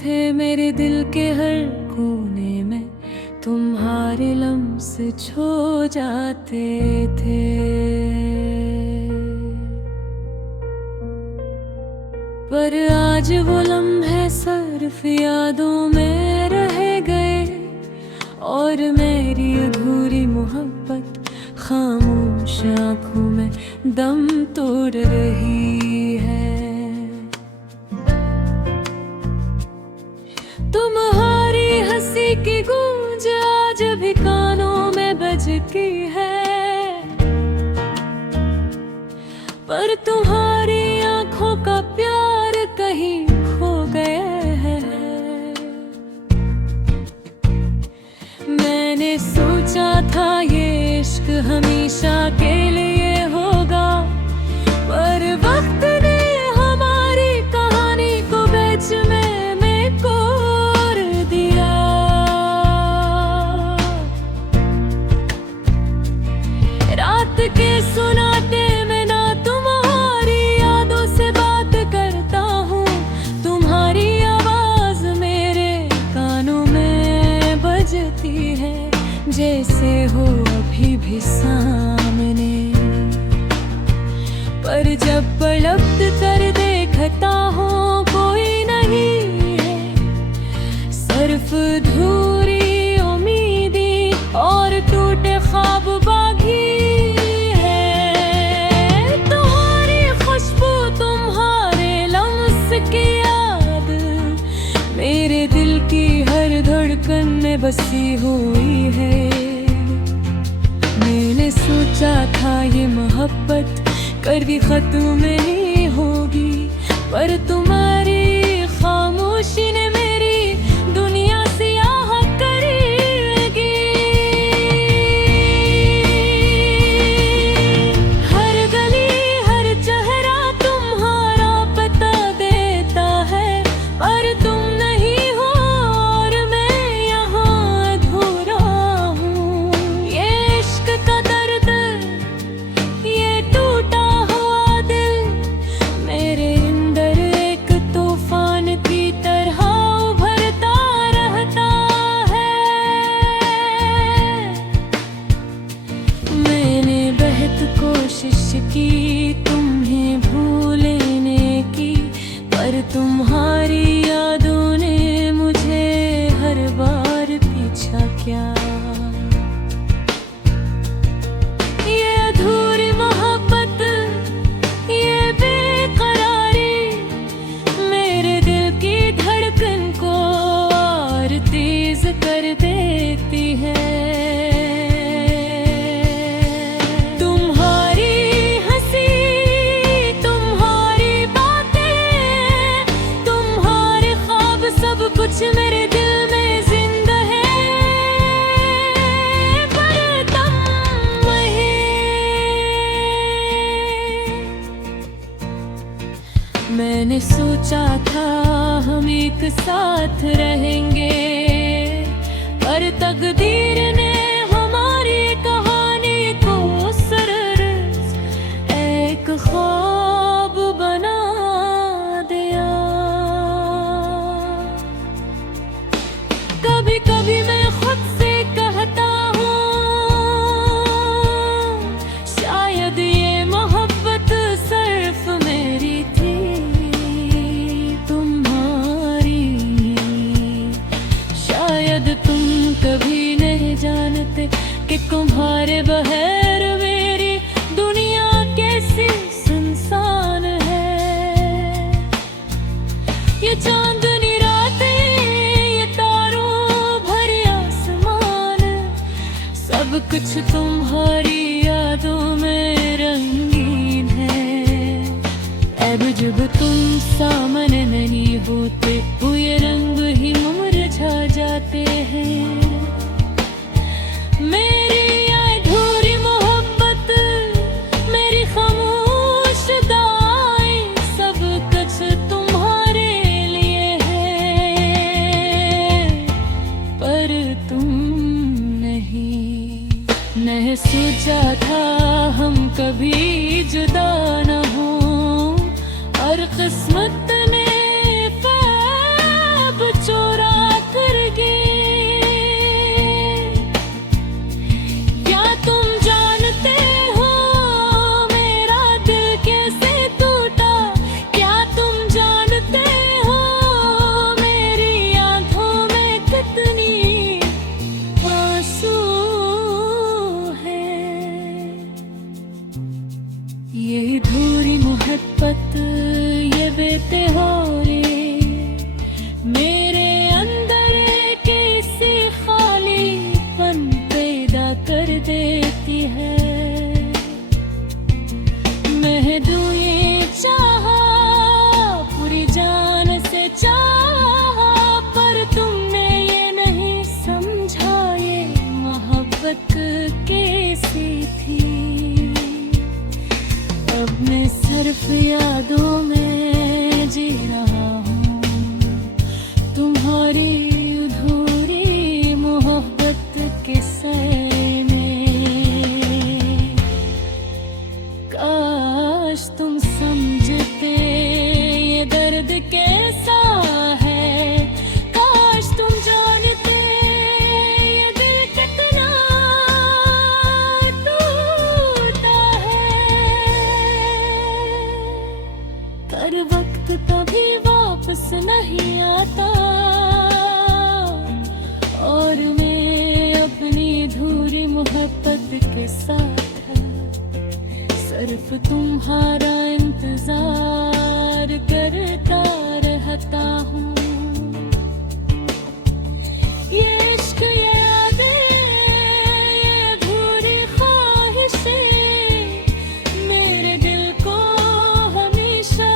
थे मेरे दिल के हर कोने में, तुम्हारे लम्स छो जाते थे। पर आज वो लम्हे सिर्फ यादों में रह गए, और मेरी अधूरी मोहब्बत खामोश आँखों में दम तोड़ रही है। तुम्हारी हंसी की गूंज आज भी कानों में बजती है, पर तुम्हारी आंखों का प्यार कहीं खो गया है। मैंने सोचा था ये इश्क हमेशा के लिए होगा, पर वक्त ने हमारी कहानी को बीच में कोर दिया। रात के सुनाते में ना तुम्हारी यादों से बात करता हूँ, तुम्हारी आवाज मेरे कानों में बजती है, जैसे हो अभी भी सामने। पर जब पलट कर देखता हूँ कोई नहीं है, सिर्फ अधूरी उम्मीदें और टूटे ख्वाब बाकी है। तुम्हारी खुशबू, तुम्हारे लम्स की याद मेरे दिल की हर धड़कन में बसी हुई है। मैंने सोचा था ये मोहब्बत कभी खत्म नहीं होगी, पर तुम्हारी खामोशी ने मेरी दुनिया सियाह करेगी। हर गली हर चेहरा तुम्हारा पता देता है, पर तुम नहीं हो और मैं यहाँ अधूरा हूँ। ये इश्क का दर्द, ये टूटा हुआ दिल मेरे अंदर एक तूफान की तरह उभरता रहता है। मैंने बहुत कोशिश की तुम्हें भूलने की, पर तुम्हारी यादों ने मुझे हर बार पीछा किया। ये अधूरी मोहब्बत, ये बेकरारी मेरे दिल की धड़कन को और तेज कर देती है। तुम्हारी हंसी, तुम्हारी बातें, तुम्हारे ख्वाब, सब कुछ मेरे दिल में जिंदा है, पर तुम वहीं। मैंने सोचा था हम एक साथ रहेंगे, पर तकदीर ने हमारी कहानी को सिर्फ एक ख्वाब बना दिया। कभी कभी मैं खुद से कहता हूँ, शायद ये मोहब्बत सिर्फ मेरी थी, तुम्हारी। शायद तुम कभी नहीं जानते कि तुम्हारे बगैर मेरी दुनिया कैसी सुनसान है। ये चांदनी रातें, ये तारों भरे आसमान, सब कुछ तुम्हारी यादों में रंगीन है। अब जब तुम सामने नहीं होते, वो ये रंग ही मुरझा जाते हैं। मेरी अधूरी मोहब्बत, मेरी खामोश दुआएं, सब कुछ तुम्हारे लिए है, पर तुम नहीं सोचा था हम कभी जुदा न हो, और किस्मत ने ख्वाब थी। अब मैं सिर्फ यादों में जी रहा हूँ, तुम्हारी अधूरी मोहब्बत के सए में। काश तुम समझते ये दर्द कैसा है, काश तुम जानते ये दिल कितना टूटा है। पर वक्त कभी वापस नहीं आता, और मैं अपनी अधूरी मोहब्बत के साथ सिर्फ तुम्हारा इंतजार करता रहता हूँ। ये इश्क, ये यादें, ये अधूरी ख्वाहिशें मेरे दिल को हमेशा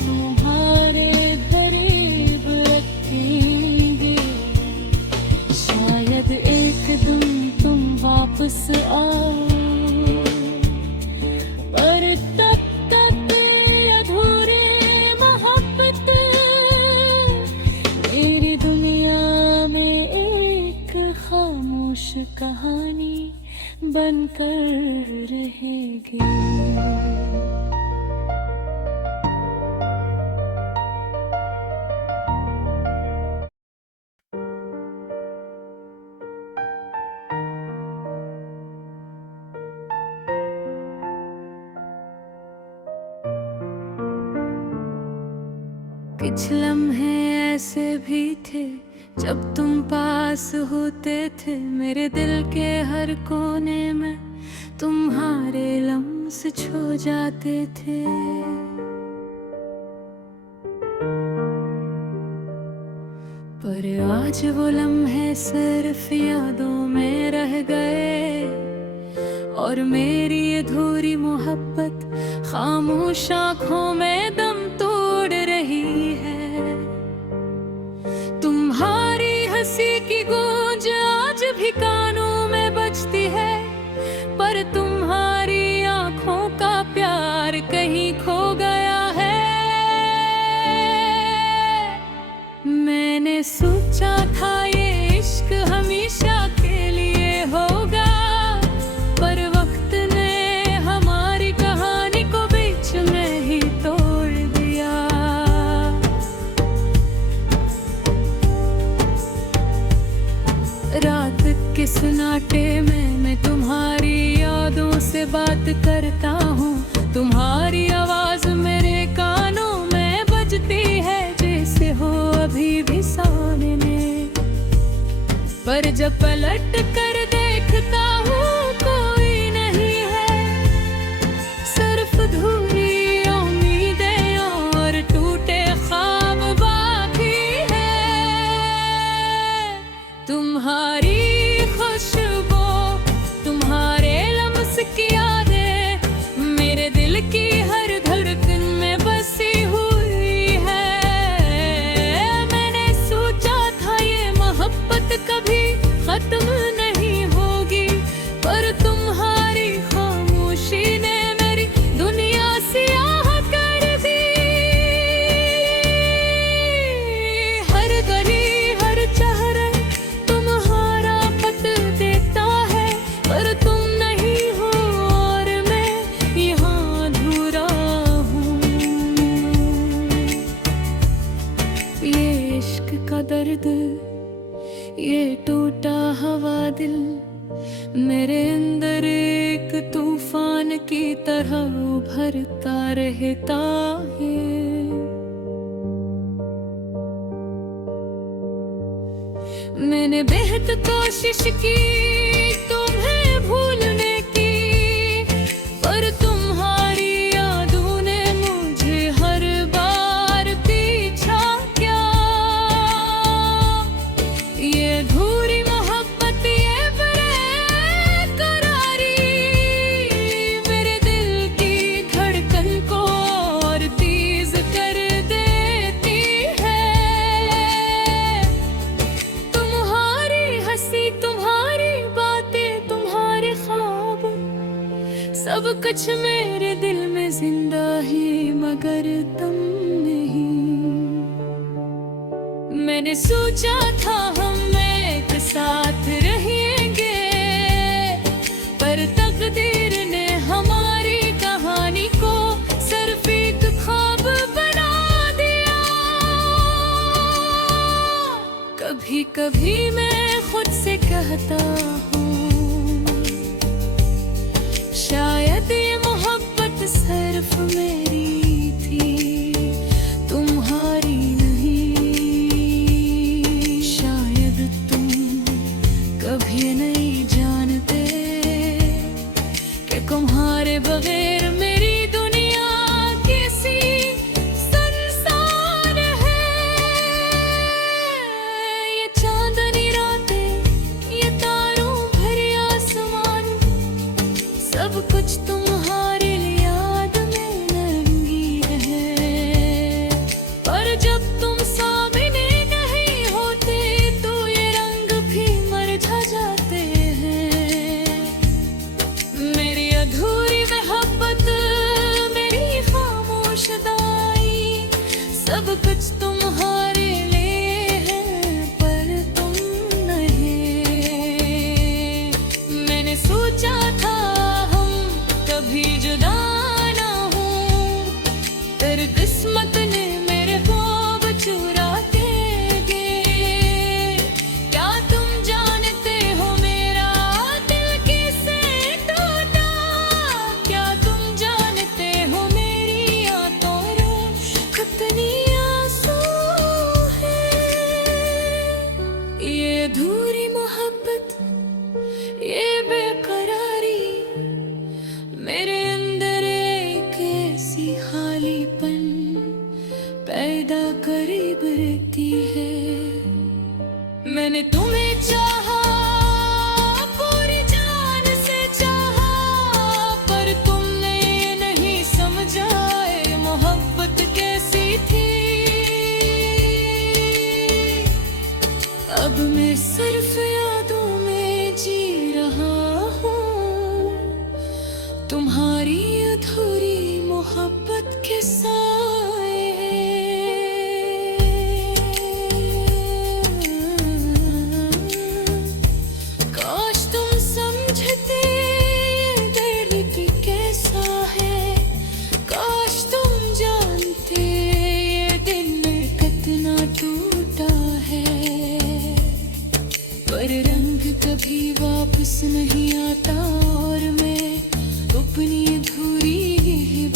तुम्हारे करीब रखेंगे। शायद एक दिन तुम वापस आओ, पर तब तक अधूरी मोहब्बत मेरी दुनिया में एक खामोश कहानी बनकर रहेगी। कुछ लम्हे ऐसे भी थे जब तुम पास होते थे, मेरे दिल के हर कोने में तुम्हारे लम्स छो जाते थे। पर आज वो लम्हे सिर्फ यादों में रह गए, और मेरी अधूरी मोहब्बत खामोश आँखों में दम तोड़ रही है। तुम्हारी हंसी की गूंज आज भी कानों में बजती है, पर तुम्हारी आँखों का प्यार कहीं खो गया है। मैंने सोचा था ये इश्क हमेशा के लिए होगा, पर वक्त ने हमारी कहानी को बीच में ही तोड़ दिया। रात के सन्नाटे में मैं तुम्हारी यादों से बात करता हूँ, तुम्हारी आवाज मेरे कानों में बजती है जैसे हो अभी भी सामने। पर जब पलट कर देखता हूँ कोई नहीं है, सिर्फ अधूरी उम्मीदें और टूटे ख्वाब बाकी है। तुम्हारी खुशबू, तुम्हारे लम्स की यादें मेरे दिल की हर धड़कन में बसी हुई है। मैंने सोचा था ये मोहब्बत कभी खत्म नहीं होगी, पर तुम्हारी खामोशी ने मेरी दुनिया सियाह कर दी। हर गली हर चेहरे तुम्हारा पत देता है, पर तुम नहीं हो और मैं यहाँ अधूरा हूँ। ये इश्क का दर्द, ये टूटा हवा दिल मेरे अंदर एक तूफान की तरह उभरता रहता है। मैंने बेहद कोशिश की तुम्हें भूलने की, पर तुम्हारी यादों ने मुझे हर बार पीछा क्या। ये अधूरी मोहब्बत, ये बेकरारी मेरे दिल की धड़कन को और तेज कर देती है। तुम्हारी हंसी, तुम्हारी बात कुछ मेरे दिल में जिंदा है मगर तुम नहीं। मैंने सोचा था हम एक साथ रहेंगे, पर तकदीर ने हमारी कहानी को सिर्फ एक ख्वाब बना दिया। कभी कभी मैं खुद से कहता हूँ, शायद ये मोहब्बत सिर्फ मेरी थी, तुम्हारी नहीं। शायद तुम कभी नहीं जानते कि तुम्हारे बगैर मेरी दुनिया कैसी सुनसान है। ये चांदनी रातें, ये तारों भरे आसमान, सब कुछ तुम्हारे याद में रंगी है। पर जब तुम सामने नहीं होते तो ये रंग भी मरझा जाते हैं। मेरी अधूरी मोहब्बत, मेरी खामोश दाई, सब कुछ तुम्हारे लिए है पर तुम नहीं। मैंने सोचा था कभी जुदा ना हूँ, तेरी किस्मत ने मेरे ख्वाब चुरा के गे। क्या तुम जानते हो मेरा दिल कैसे टूटा? क्या तुम जानते हो मेरी आंखों में कितनी आंसू है? ये अधूरी मोहब्बत, ये बेकरारी मेरे अंदर एक ऐसी खालीपन पैदा करीब रहती है। मैंने तुम्हें चाहा, पूरी जान से चाहा, पर तुमने ये नहीं समझा ये मोहब्बत कैसी थी। अब मैं सिर्फ यादों में जी रहा हूँ, तुम्हारी अधूरी मोहब्बत के साए। काश तुम समझते ये दर्द भी कैसा है, काश तुम जानते ये दिल कितना टूटा है। पर रंग कभी वापस नहीं आता और मैं अपनी अधूरी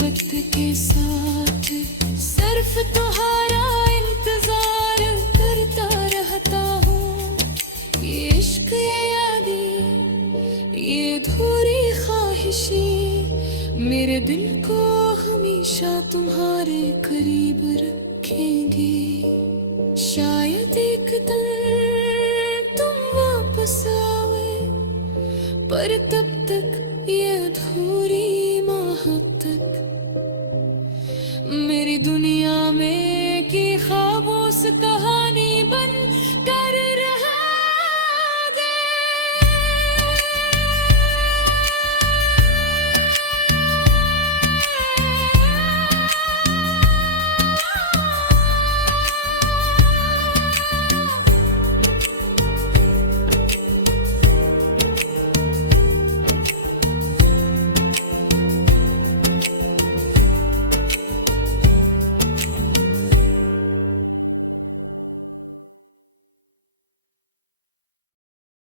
वक्त के साथ सिर्फ तुम्हारा इंतजार करता रहता हूँ। ये इश्क, ये यादें, ये अधूरी ख्वाहिशें मेरे दिल को हमेशा तुम्हारे करीब रखेंगी। शायद एक दिन तुम वापस आओगे, पर तब तक ये अधूरी मोहब्बत मेरी दुनिया